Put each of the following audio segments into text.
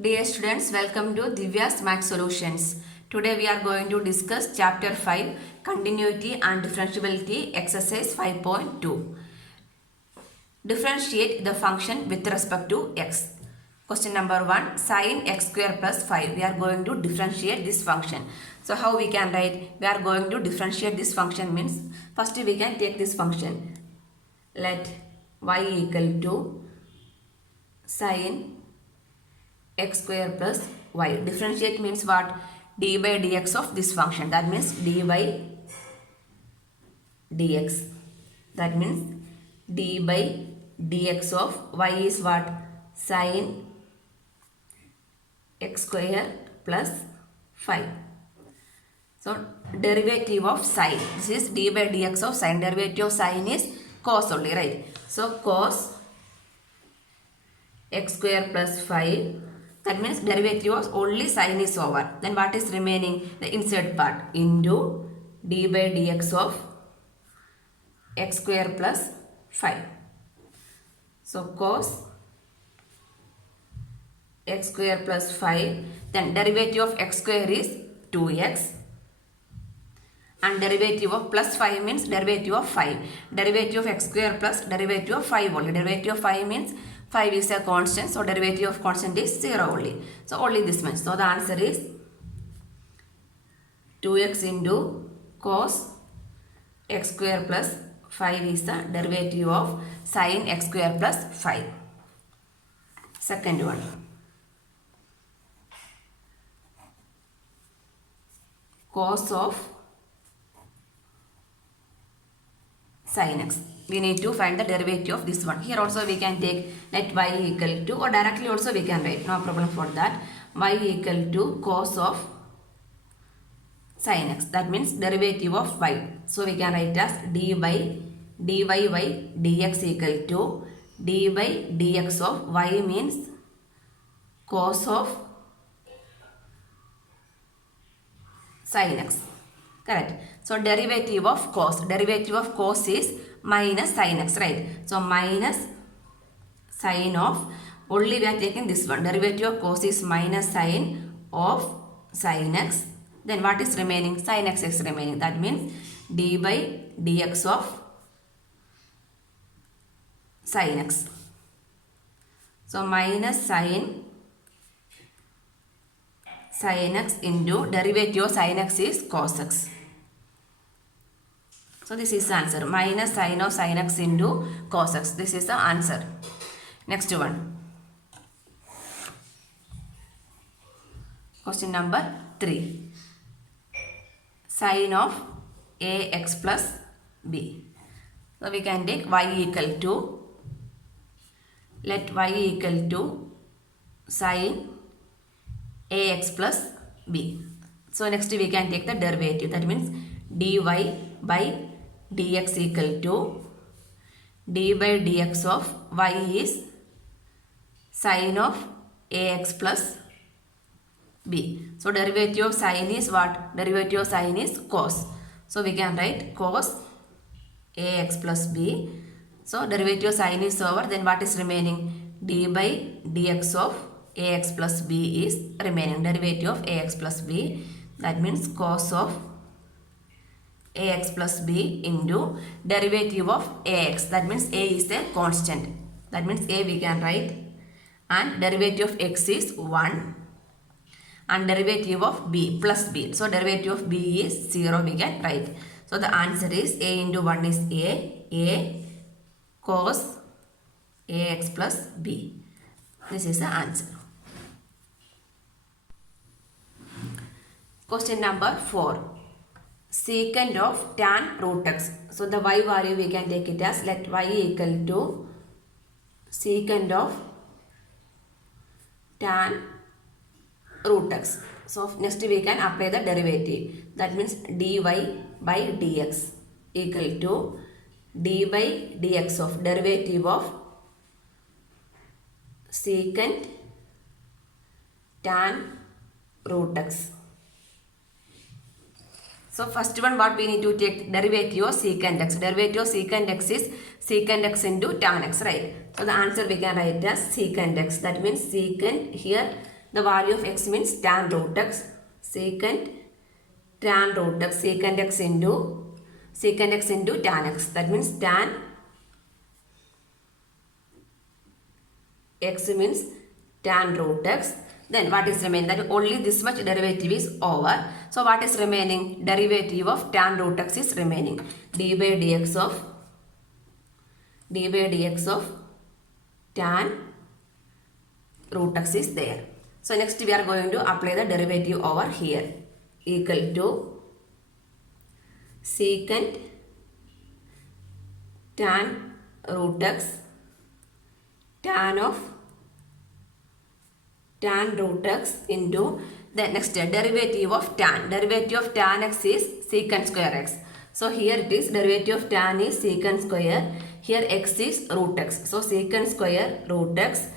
Dear students, welcome to Divya's Math Solutions. Today we are going to discuss Chapter 5, Continuity and Differentiability, Exercise 5.2. Differentiate the function with respect to x. Question number 1, sine x square plus 5. We are going to differentiate this function. So how we can write? We are going to differentiate this function means, first we can take this function. Let y equal to sine x square plus y. Differentiate means what? D by dx of this function. That means d by dx. That means d by dx of y is what? Sine x square plus 5. So derivative of sine. This is d by dx of sine. Derivative of sine is cos only, right? So cos x square plus 5. That means derivative of only sine is over. Then what is remaining? The inside part into d by dx of x square plus 5. So cos x square plus 5. Then derivative of x square is 2x. And derivative of plus 5 means derivative of 5. Derivative of x square plus derivative of 5 only. Derivative of 5 means 5 is a constant. So derivative of constant is 0 only. So only this much. So the answer is 2x into cos x square plus 5 is the derivative of sine x square plus 5. Second one. Cos of sin x. We need to find the derivative of this one. Here also we can take let y equal to, or directly also we can write, no problem for that. Y equal to cos of sin x. That means derivative of y. So we can write as d by dy by dx equal to d by dx of y means cos of sin x. Correct. So derivative of cos is minus sin x, right? So minus sine of, only we are taking this one. Derivative of cos is minus sine of sin x. Then what is remaining? Sin x is remaining. That means d by dx of sin x. So minus sine x into derivative of sin x is cos x. So this is the answer. Minus sine of sin x into cos x. This is the answer. Next one. Question number 3. Sine of ax plus b. So we can take y equal to, let y equal to sine ax plus b. So next we can take the derivative. That means dy by dx equal to d by dx of y is sine of ax plus b. So derivative of sine is what? Derivative of sine is cos. So we can write cos ax plus b. So derivative of sine is over. Then what is remaining? d by dx of ax plus b is remaining. Derivative of ax plus b. That means cos of ax plus b into derivative of ax. That means a is a constant. That means a we can write. And derivative of x is 1. And derivative of b plus b. So derivative of b is 0 we can write. So the answer is a into 1 is a cos ax plus b. This is the answer. Question number 4. Secant of tan root x. So the y value we can take it as, let y equal to secant of tan root x. So next we can apply the derivative. That means dy by dx equal to d by dx of derivative of secant tan root x. So first one what we need to take? Derivative of secant x. Derivative of secant x is secant x into tan x, right? So the answer we can write as secant x. That means secant here The value of x means tan root x. Secant tan root x. Secant x into tan x. That means tan x means tan root x. Then what is remaining? That only this much derivative is over. So what is remaining? Derivative of tan root x is remaining. d by dx of tan root x is there. So next we are going to apply the derivative over here. Equal to secant tan root x tan root x into the next derivative of tan. Derivative of tan x is secant square x. So here it is derivative of tan is secant square. Here x is root x. So secant square root x.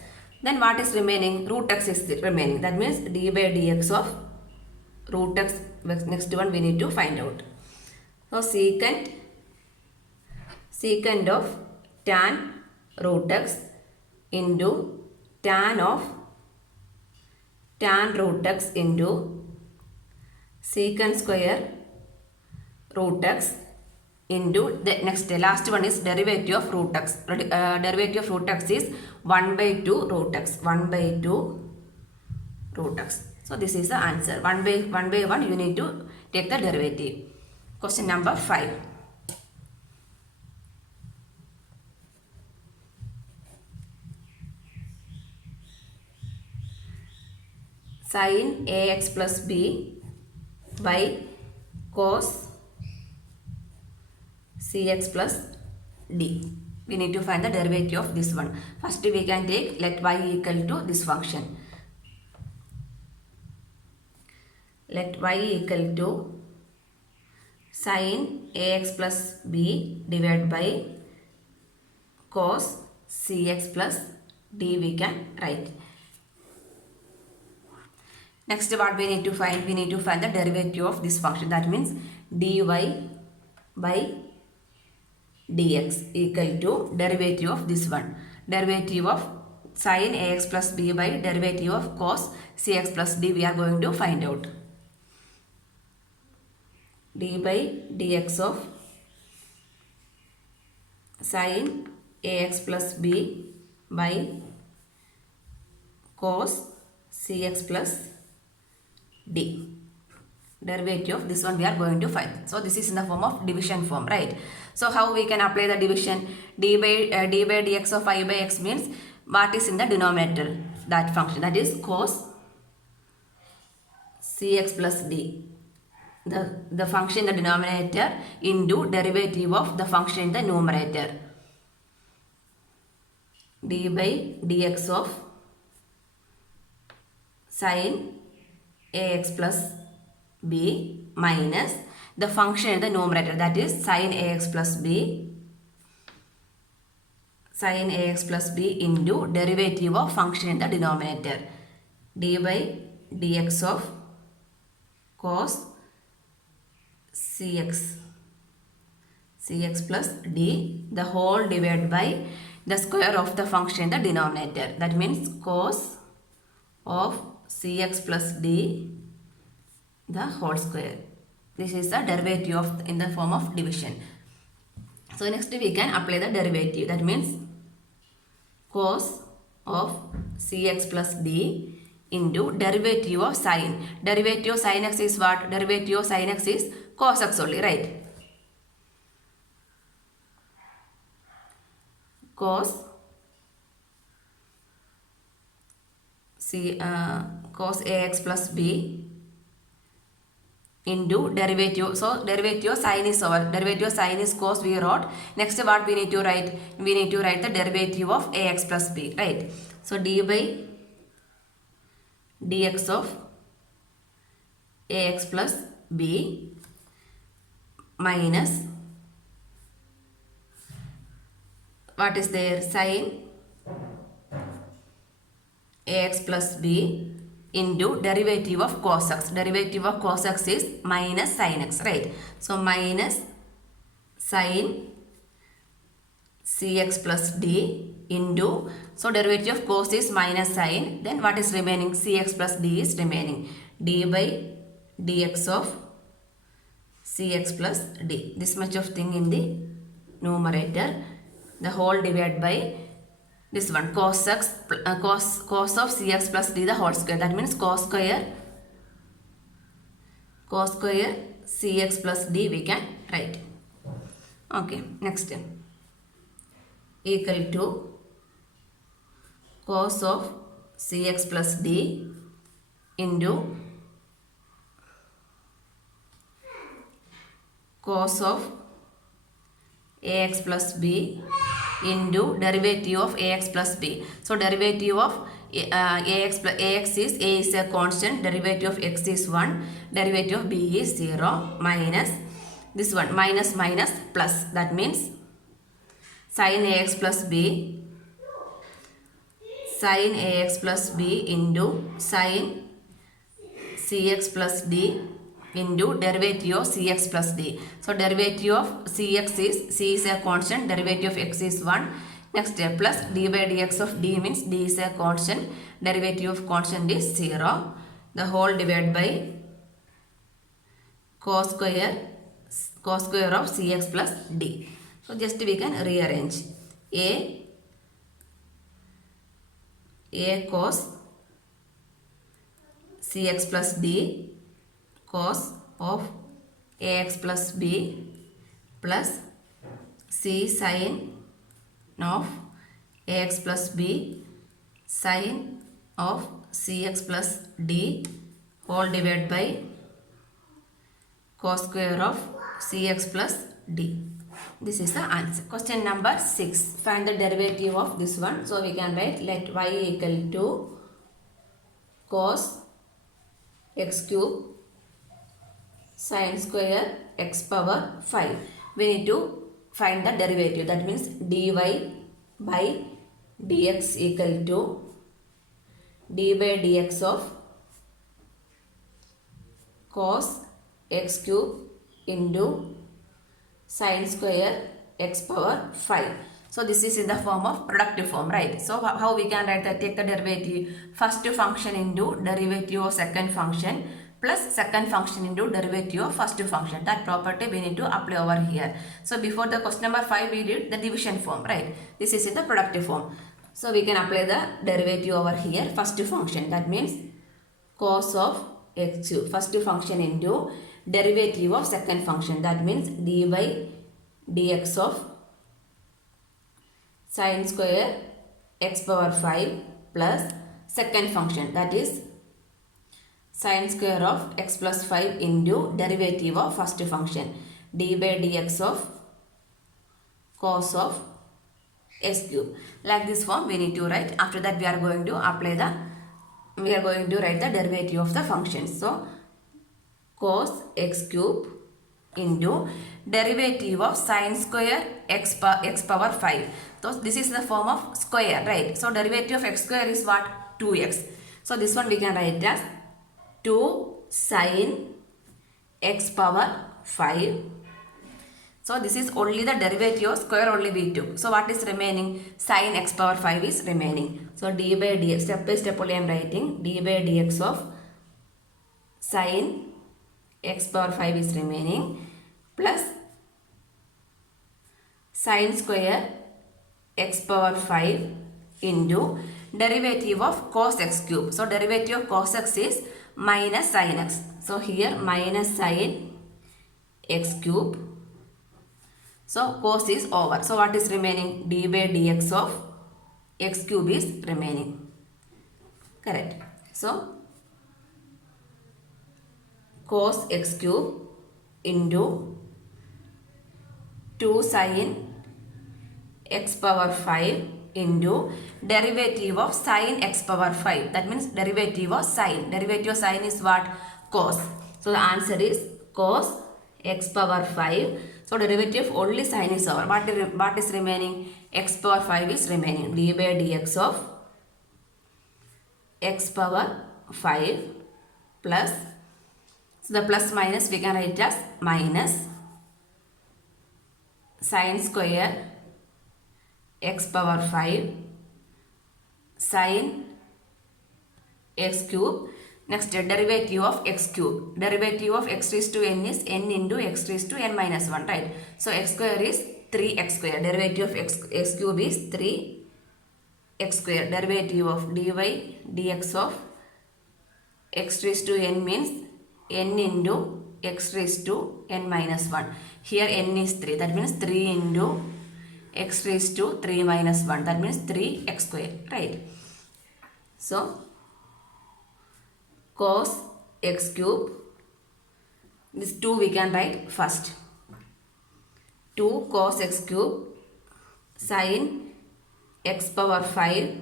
Then what is remaining? Root x is remaining. That means d by dx of root x. Next one we need to find out. So secant of tan root x into tan root x into secant square root x into the next last one is derivative of root x. Derivative of root x is 1 by 2 root x. 1 by 2 root x. So this is the answer. One by one you need to take the derivative. Question number 5. Sin ax plus b by cos cx plus d. We need to find the derivative of this one. First we can take let y equal to this function. Let y equal to sin ax plus b divided by cos cx plus d we can write. Next what we need to find? We need to find the derivative of this function. That means dy by dx equal to derivative of this one. Derivative of sin ax plus b by derivative of cos cx plus d we are going to find out. d by dx of sin ax plus b by cos cx plus d. Derivative of this one we are going to find. So this is in the form of division form, right? So how we can apply the division? d by dx of I by x means what is in the denominator? That function, that is cos cx plus d. The function in the denominator into derivative of the function in the numerator. d by dx of sin ax plus b minus the function in the numerator, that is sin ax plus b into derivative of function in the denominator. d by dx of cos cx plus d the whole divided by the square of the function in the denominator. That means cos of cx plus d the whole square. This is the derivative of in the form of division. So next we can apply the derivative. That means cos of cx plus d into derivative of sine. Derivative of sine x is what? Derivative of sine x is cos x only, right? Cos ax plus b into derivative. So derivative of sine is over. Derivative of sine is cos we wrote. Next what we need to write? We need to write the derivative of ax plus b, right? So d by dx of ax plus b minus what is there? Sin ax plus b into derivative of cos x. Derivative of cos x is minus sin x, right? So minus sin cx plus d into So derivative of cos is minus sine. Then what is remaining? Cx plus d is remaining. D by dx of cx plus d. This much of thing in the numerator. The whole divided by this one cos x cos of cx plus d the whole square. That means cos square cx plus d we can write. Okay, next equal to cos of cx plus d into cos of ax plus b into derivative of ax plus b. So derivative of ax is a is a constant, derivative of x is 1, derivative of b is 0, minus this one minus minus plus, that means sin ax plus b into sin cx plus d into derivative of cx plus d. So derivative of cx is, c is a constant, derivative of x is 1. Next plus d by dx of d means d is a constant, derivative of constant is 0. The whole divided by cos square of cx plus d. So just we can rearrange a cos cx plus d cos of ax plus b plus c sin of ax plus b sin of cx plus d whole divided by cos square of cx plus d. This is the answer. Question number 6. Find the derivative of this one. So we can write let y equal to cos x cube sin square x power 5. We need to find the derivative. That means dy by dx equal to d by dx of cos x cube into sin square x power 5. So this is in the form of productive form, right? So how we can write that? Take the derivative first function into derivative of second function plus second function into derivative of first function. That property we need to apply over here. So before the question number 5 we did the division form, right? This is in the productive form. So we can apply the derivative over here, first function. That means cos of x cube, first function into derivative of second function. That means d by dx of sin square x power 5 plus second function, that is sin square of x plus 5 into derivative of first function d by dx of cos of s cube. Like this form we need to write. After that we are going to write the derivative of the function. So cos x cube into derivative of sin square x power 5. So this is the form of square, right? So derivative of x square is what? 2x. So this one we can write as 2 sin x power 5. So this is only the derivative of square only we took. So what is remaining? Sin x power 5 is remaining. So d by dx, step by step only I am writing. D by dx of sin x power 5 is remaining plus sin square x power 5 into derivative of cos x cube. So derivative of cos x is minus sin x. So here minus sin x cube. So cos is over. So what is remaining? D by dx of x cube is remaining. Correct. So cos x cube into 2 sin x power 5 into derivative of sin x power 5. That means derivative of sin. Derivative of sin is what? Cos. So the answer is cos x power 5. So derivative of only sin is over. What is remaining? X power 5 is remaining. D by dx of x power 5 plus, so the plus minus we can write as minus sin square x power 5 sine x cube. Next, derivative of x cube. Derivative of x raised to n is n into x raised to n minus 1, right? So, x square is 3x square. Derivative of x cube is 3x square. Derivative of dy dx of x raised to n means n into x raised to n minus 1. Here n is 3. That means 3 into x raised to 3 minus 1. That means 3x square, right? So, cos x cube, this 2 we can write first. 2 cos x cube sin x power 5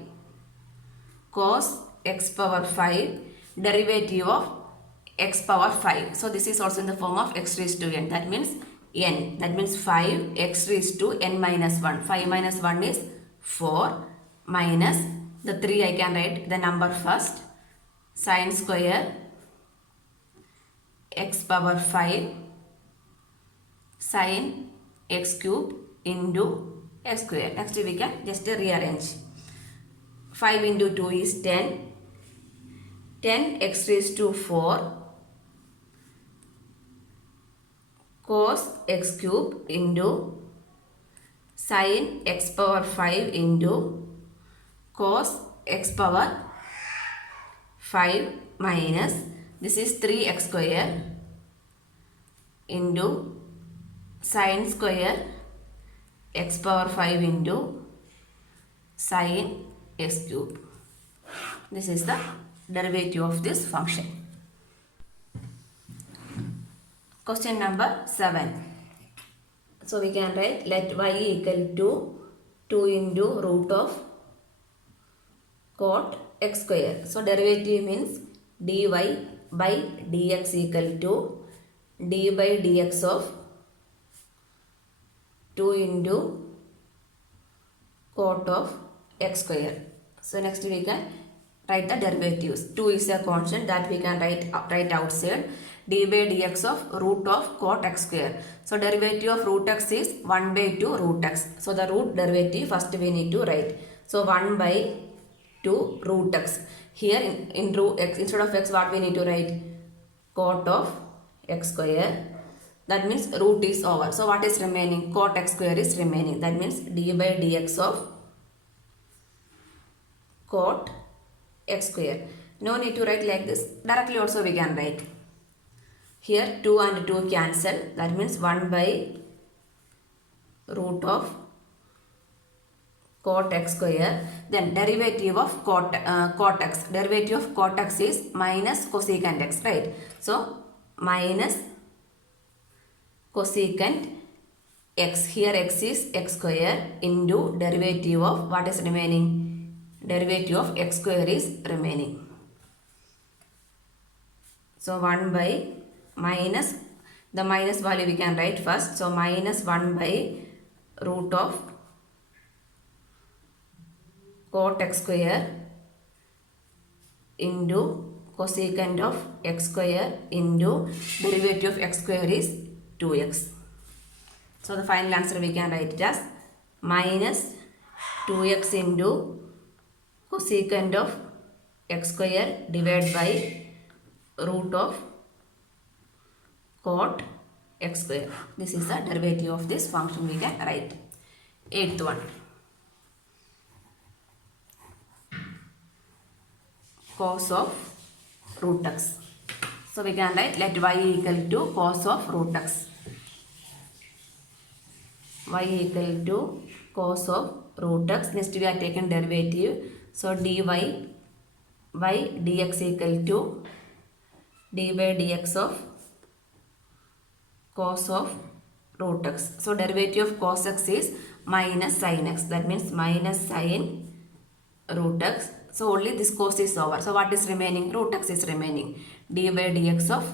cos x power 5 derivative of x power 5. So, this is also in the form of x raised to n. That means n. That means 5 x raised to n minus 1. 5 minus 1 is 4 minus the 3 I can write the number first. Sine square x power 5 sin x cube into x square. Next we can just rearrange. 5 into 2 is 10. 10 x raised to 4 cos x cube into sin x power 5 into cos x power 5 minus this is 3x square into sin square x power 5 into sin x cube. This is the derivative of this function. Question number 7. So we can write let y equal to 2 into root of cot x square. So derivative means dy by dx equal to d by dx of 2 into cot of x square. So next we can write the derivatives. 2 is a constant that we can write outside. D by dx of root of cot x square. So derivative of root x is 1 by 2 root x. So the root derivative first we need to write. So 1 by 2 root x. Here in root x, instead of x what we need to write? Cot of x square. That means root is over. So what is remaining? Cot x square is remaining. That means d by dx of cot x square. No need to write like this. Directly also we can write. Here 2 and 2 cancel. That means 1 by root of cot x square. Then derivative of cot x. Derivative of cot x is minus cosecant x, right? So minus cosecant x. Here x is x square into derivative of what is remaining? Derivative of x square is remaining. So 1 by minus, the minus value we can write first. So minus 1 by root of cot x square into cosecant of x square into derivative of x square is 2x. So the final answer we can write it as minus 2x into cosecant of x square divided by root of cot x square. This is the derivative of this function we can write. 8th one. Cos of root x. So we can write let y equal to cos of root x. Y equal to cos of root x. Next we are taken derivative. So dy by dx equal to d by dx of cos of root x. So derivative of cos x is minus sin x. That means minus sin root x. So only this cos is over. So what is remaining? Root x is remaining. D by dx of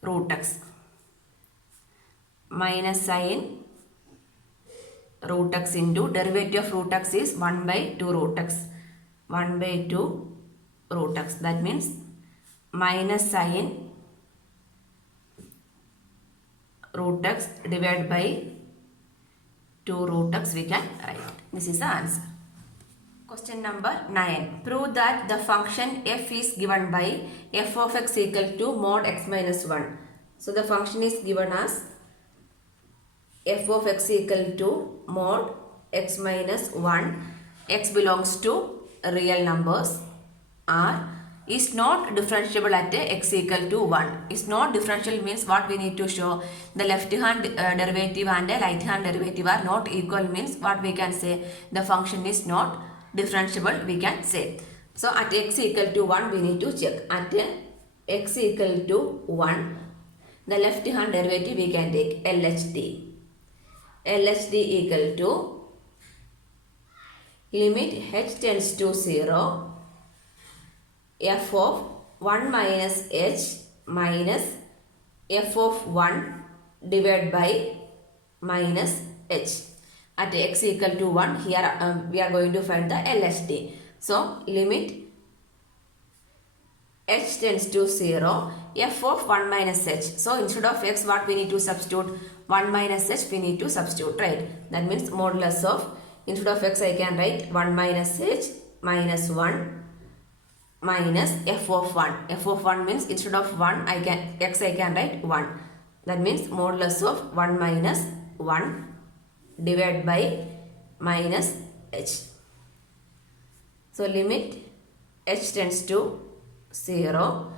root x minus sin root x into derivative of root x is 1 by 2 root x. 1 by 2 root x. That means minus sin root x divided by 2 root x we can write. This is the answer. Question number 9. Prove that the function f is given by f of x equal to mod x minus 1. So the function is given as f of x equal to mod x minus 1. X belongs to real numbers. R is not differentiable at x equal to 1. Is not differential means what we need to show? The left hand derivative and the right hand derivative are not equal means what we can say? The function is not differentiable we can say. So at x equal to 1 we need to check. At x equal to 1 the left hand derivative we can take LHD. LHD equal to limit h tends to 0 f of 1 minus h minus f of 1 divided by minus h. At x equal to 1 here we are going to find the LHD. So limit h tends to 0 f of 1 minus h. So instead of x what we need to substitute? 1 minus h we need to substitute, right? That means modulus of, instead of x I can write 1 minus h minus 1 minus f of 1. F of 1 means instead of 1 I can write 1. That means modulus of 1 minus 1 divided by minus h. So limit h tends to 0.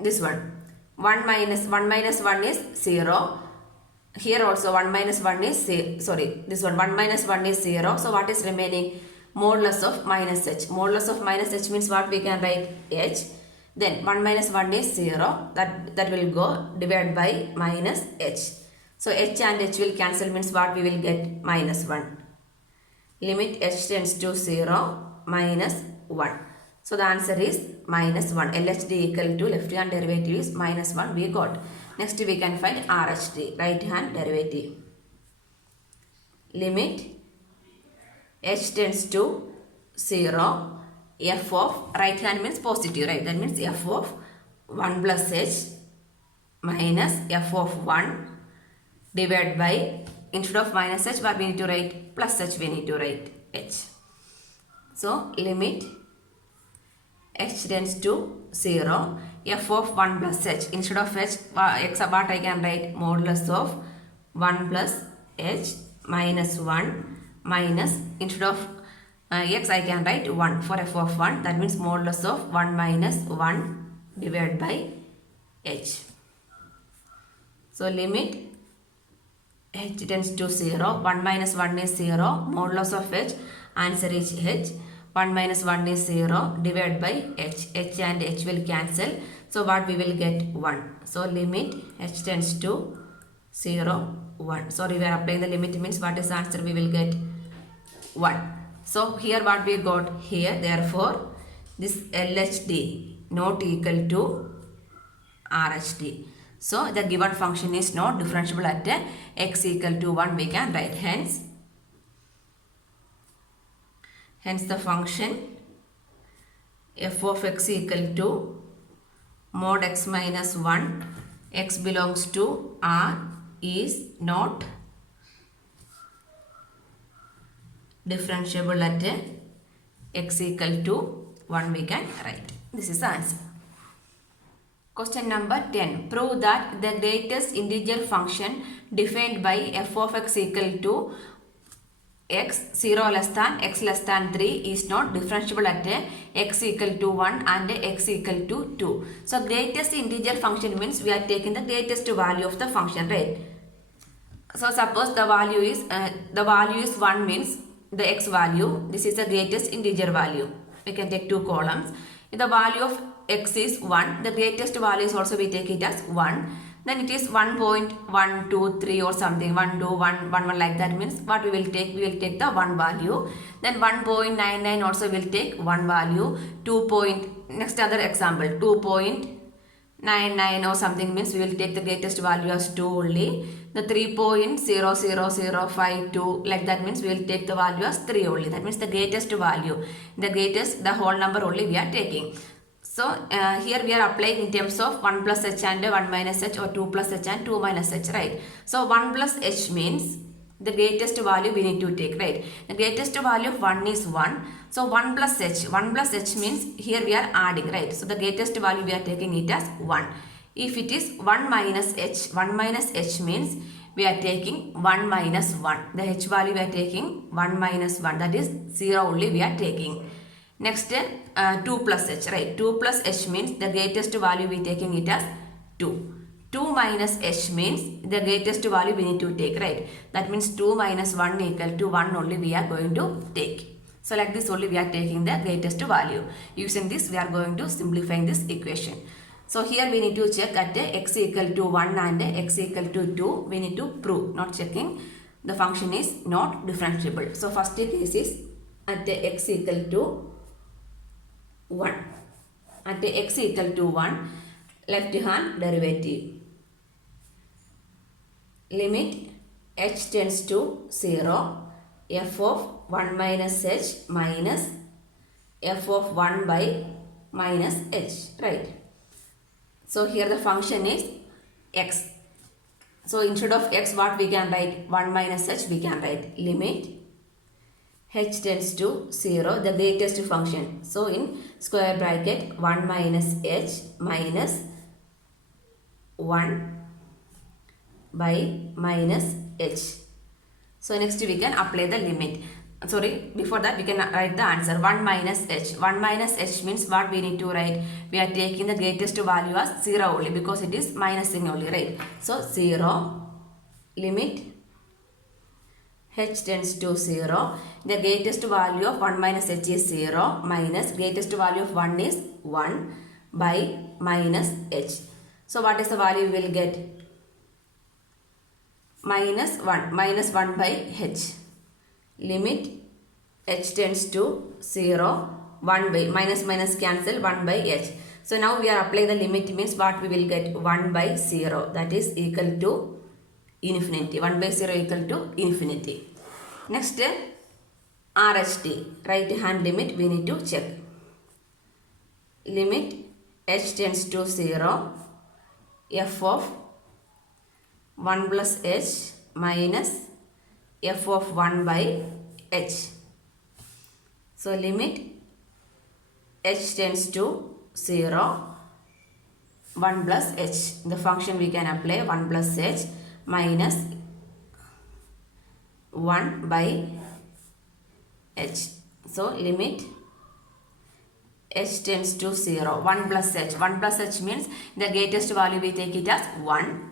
This one 1 minus 1 is 0. Here also 1 minus 1 is this one 1 minus 1 is 0. So what is remaining? Modulus of minus h. Modulus of minus h means what we can write? H. Then 1 minus 1 is 0. That will go divided by minus h. So h and h will cancel means what we will get? Minus 1. Limit h tends to 0 minus 1. So the answer is minus 1. LHD equal to left hand derivative is minus 1 we got. Next we can find RHD, right hand derivative. Limit h tends to 0 f of, right hand means positive, right? That means f of 1 plus h minus f of 1 divided by, instead of minus h what we need to write? Plus h we need to write h. So limit h tends to 0 f of 1 plus h. Instead of h x what I can write? Modulus of 1 plus h minus 1 minus, instead of x I can write 1 for f of 1. That means modulus of 1 minus 1 divided by h. So limit h tends to 0. 1 minus 1 is 0. Modulus of h, answer is h. 1 minus 1 is 0 divided by h. H and h will cancel. So what we will get? 1. So limit h tends to 0, 1. Sorry, we are applying the limit means what is the answer? We will get 1. So here what we got here, therefore this LHD not equal to RHD. So the given function is not differentiable at x equal to 1 we can write. Hence the function f of x equal to mod x minus 1, x belongs to R, is not differentiable at x equal to 1 we can write. This is the answer. Question number 10. Prove that the greatest integer function defined by f of x equal to x 0 less than x less than 3 is not differentiable at x equal to 1 and x equal to 2. So greatest integer function means we are taking the greatest value of the function, right? So suppose the value is 1 means the x value, this is the greatest integer value. We can take two columns. If the value of x is 1, the greatest value is also we take it as 1. Then it is 1.123 or something, 1, 2, 1, 1, 1 like that means what we will take? We will take the 1 value. Then 1.99 also will take 1 value. Next other example, 2.99 or something means we will take the greatest value as 2 only. The 3.00052 like that means we will take the value as 3 only. That means the greatest value. The whole number only we are taking. So here we are applying in terms of 1 plus h and 1 minus h or 2 plus h and 2 minus h, right? So 1 plus h means the greatest value we need to take, right? The greatest value of 1 is 1. So 1 plus h. 1 plus h means here we are adding, right? So the greatest value we are taking it as 1. If it is 1 minus h means we are taking 1 minus 1. The h value we are taking 1 minus 1. That is 0 only we are taking. Next 2 plus h, right? 2 plus h means the greatest value we are taking it as 2. 2 minus h means the greatest value we need to take, right? That means 2 minus 1 equal to 1 only we are going to take. So like this only we are taking the greatest value. Using this we are going to simplifying this equation. So here we need to check at x equal to 1 and x equal to 2. We need to prove, not checking. The function is not differentiable. So first case is at x equal to 1. At x equal to 1, left hand derivative. Limit h tends to 0, f of 1 minus h minus f of 1 by minus h, right? So here the function is x. So instead of x, what we can write? 1 minus h we can write limit h tends to 0, the greatest function. So in square bracket 1 minus h minus 1 by minus h. So next we can apply the limit. Sorry, before that we can write the answer. 1 minus h. 1 minus h means what we need to write? We are taking the greatest value as 0 only because it is minusing only, right? So 0, limit h tends to 0. The greatest value of 1 minus h is 0 minus greatest value of 1 is 1 by minus h. So what is the value we will get? Minus 1 by h. Limit h tends to 0, 1 by minus cancel 1 by h. So now we are applying the limit means what we will get? 1 by 0, that is equal to infinity. 1 by 0 equal to infinity. Next RHT, right hand limit we need to check. Limit h tends to 0, f of 1 plus h minus f of 1 by h. So limit h tends to 0, 1 plus h. The function we can apply 1 plus h minus 1 by h. So limit h tends to 0, 1 plus h. 1 plus h means the greatest value we take it as 1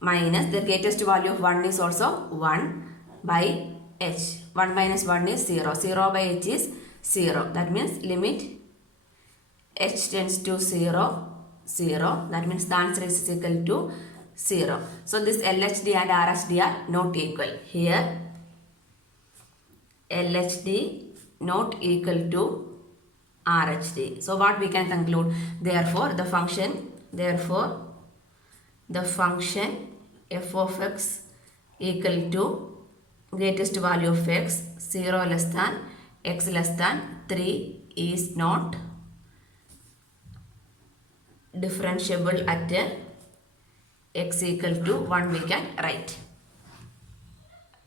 minus the greatest value of 1 is also 1 by h. 1 minus 1 is 0. 0 by h is 0. That means limit h tends to 0, 0. That means the answer is equal to 0. So this LHD and RHD are not equal. Here LHD not equal to RHD. So what we can conclude? Therefore the function f of x equal to greatest value of x 0 less than x less than 3 is not differentiable at x equal to 1 we can write.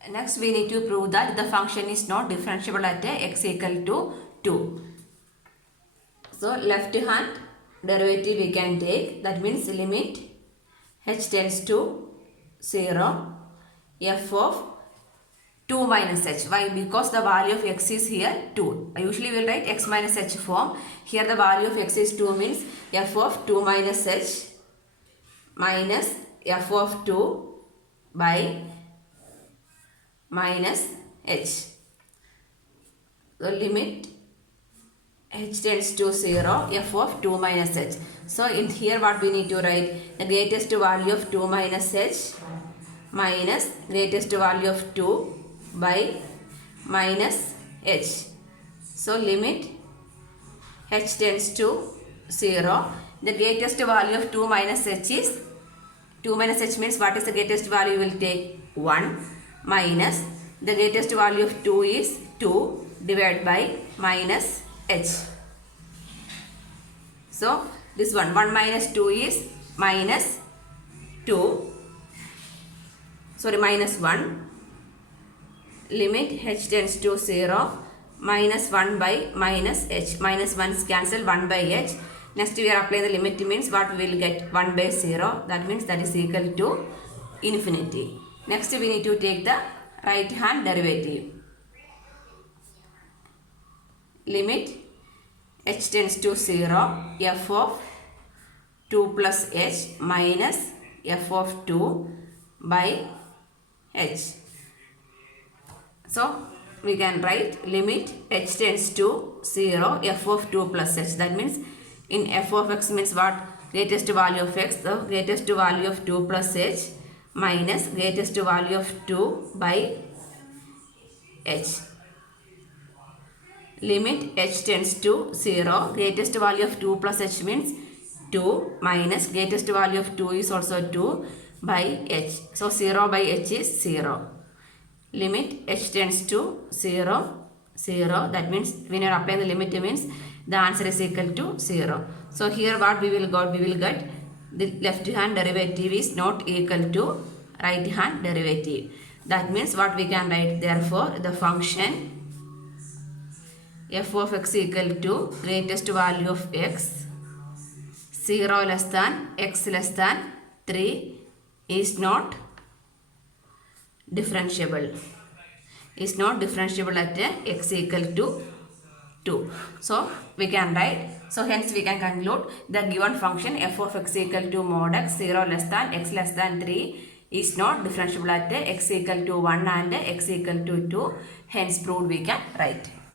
Next we need to prove that the function is not differentiable at x equal to 2. So left hand derivative we can take, that means limit h tends to 0, f of 2 minus h. Why? Because the value of x is here 2. I usually will write x minus h form. Here the value of x is 2 means f of 2 minus h minus f of 2 by minus h. The limit h tends to 0, f of 2 minus h. So in here what we need to write? The greatest value of 2 minus h minus greatest value of 2 by minus h. So limit h tends to 0. The greatest value of 2 minus h is 2 minus h means what is the greatest value? We will take 1 minus the greatest value of 2 is 2 divided by minus h. So this one 1 minus 2 is minus 2, sorry minus 1 limit h tends to 0 minus 1 by minus h. Minus 1 is cancelled, 1 by h. Next we are applying the limit means what we will get? 1 by 0. That means that is equal to infinity. Next we need to take the right hand derivative. Limit h tends to 0 f of 2 plus h minus f of 2 by h. So we can write limit h tends to 0 f of 2 plus h. That means in f of x means what? Greatest value of x, the greatest value of 2 plus h minus greatest value of 2 by h. Limit h tends to 0, greatest value of 2 plus h means 2 minus greatest value of 2 is also 2 by h. So 0 by h is 0. Limit h tends to 0, 0. That means when you are applying the limit means the answer is equal to 0. So here what we will got? We will get the left hand derivative is not equal to right hand derivative. That means what we can write? Therefore the function f of x equal to greatest value of x 0 less than x less than 3 is not differentiable. Is not differentiable at x equal to 2. So we can write. So hence we can conclude the given function f of x equal to mod x 0 less than x less than 3 is not differentiable at x equal to 1 and x equal to 2. Hence proved we can write.